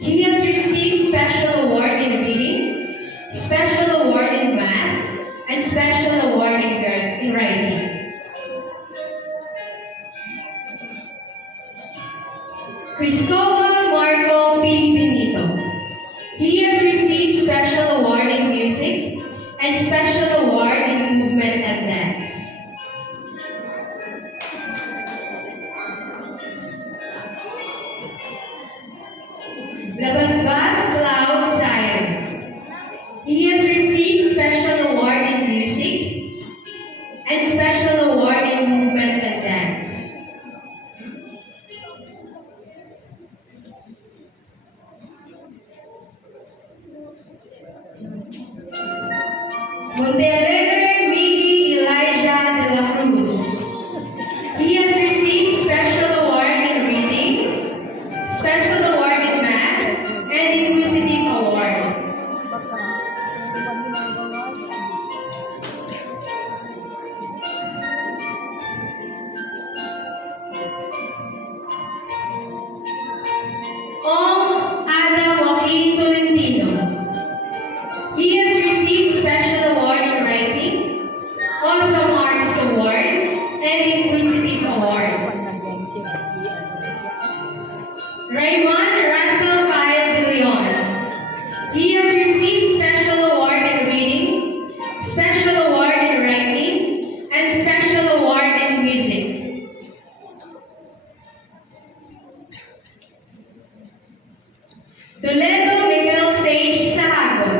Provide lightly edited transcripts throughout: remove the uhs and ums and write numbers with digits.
He has received special award in reading, special award in math, and special award in writing. Cristobal Marco P. Benito. He has received special award in music and special award in movement and dance. Labasbas Cloud Siren. He has received special award in music and special award in movement and dance. Montealegre Miggy Elijah de la Cruz. He has received special award in reading, special award in math, and inquisitive award. Ong Adam Joaquin Tolentino. He has received special award in writing, Awesome Artist Award, and Inquisitive Award. Raymond Russell Kyle de Leon. He has received special award in reading, special award in writing, and special award in music. Toledo Miguel Sage Sahago.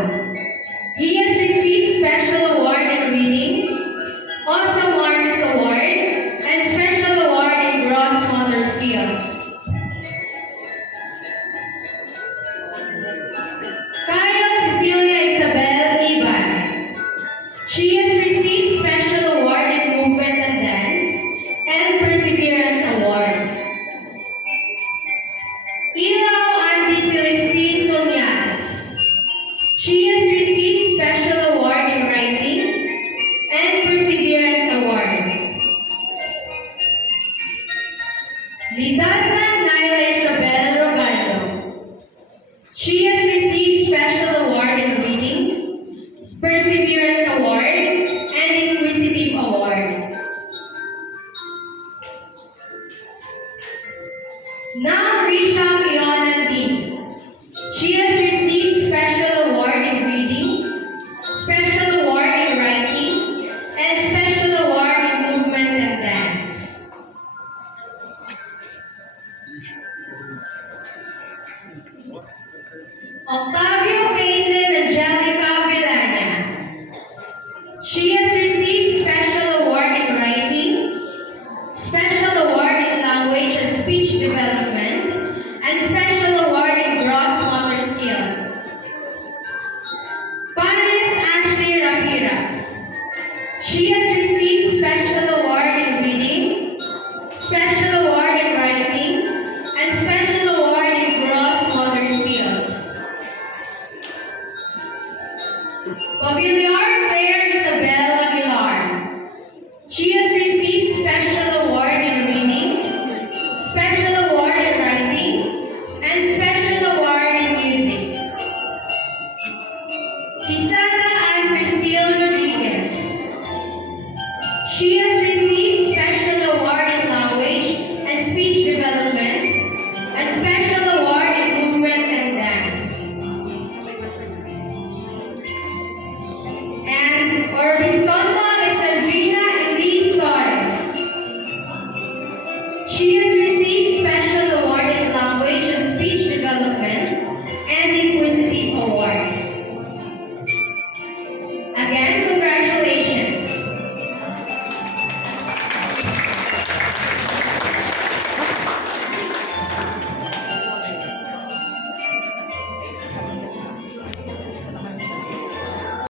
He has received special award in reading, Awesome Artist Award, and special award in gross motor skills. Kaya Cecilia Isabel Iban. She has received special award in movement and dance and perseverance award. Ilaw Andy Celestine Sonias. She has received special award in writing and perseverance award. Lidaza Naila Isabel Rogaldo. She has received special award in reading, perseverance award, and inquisitive award. Now Risha Iona Dean. She has received special award in reading, special award in writing, and special award in movement and dance. Octavio